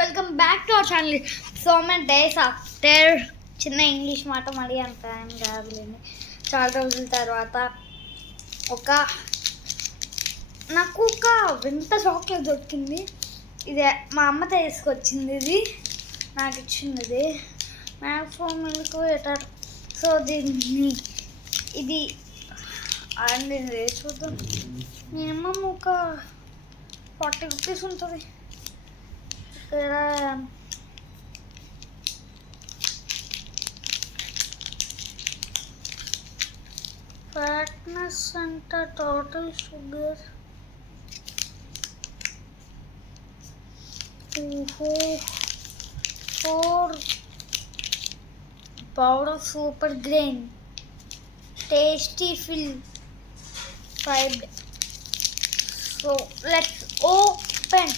Welcome back to our channel. So many days after చిన్న ఇంగ్లీష్ మాట మళ్ళీ అంత కాదులేండి. చాలా రోజుల తర్వాత నాకు ఒక వింత చాక్లెట్ దొరికింది. ఇదే మా అమ్మ తీసుకొచ్చింది. ఇది నాకు ఇచ్చినది మ్యాక్స్ మిల్క్ ఎటర్. సో ఇది అండి చూద్దాం. మినిమం ఒక 40 రూపీస్ ఉంటుంది. ఇక్కడ ఫ్యాట్నెస్ అంట, total sugar 4 powder super grain tasty fill 5. So let's open.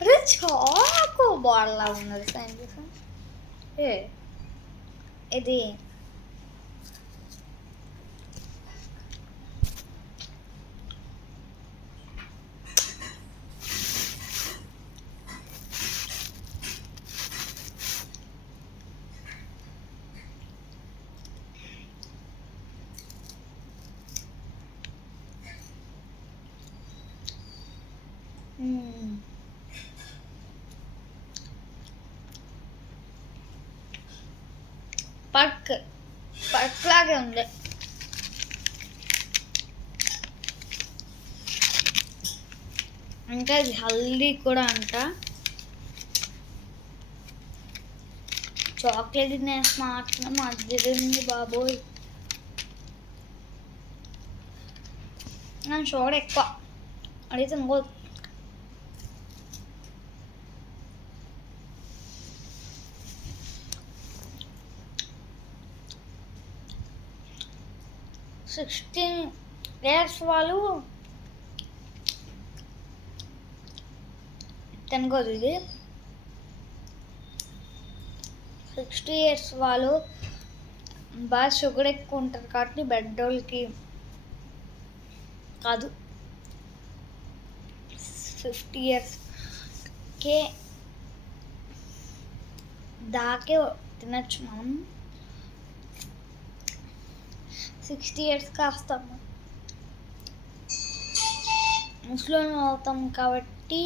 అరే చాకు బాల్లా ఉన్నది సాయంత్రం. ఇది పర్క్ లాగే ఉంది. ఇంకా ఇది హల్దీ కూడా అంట. చాక్లెట్ మాత్రం అదిరింది బాబోయ్. నేను షుగర్ ఎక్కువ అడిగితే ఇంకో సిక్స్టీన్ ఇయర్స్ వాళ్ళు తినకూడదు. ఇది 60 years వాళ్ళు బాగా షుగర్ ఎక్కువ ఉంటుంది కాబట్టి బెడ్డోళ్ళకి కాదు, 50 yearsకే దాకే తినచ్చు. మనం 60 years కాస్తాము, ముస్లిం అవుతాం కాబట్టి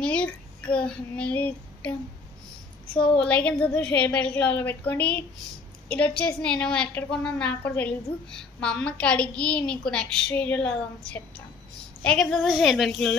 milk. So like and subscribe, share బెల్ట్లో పెట్టుకోండి. ఇది వచ్చేసి నేను ఎక్కడ కొన్నాను నాకు కూడా తెలీదు. మా అమ్మకి అడిగి మీకు నెక్స్ట్ వీడియోలో అదంతా చెప్తాను. లైక్ అండ్ సబ్స్క్రైబ్, షేర్ బెల్ట్లో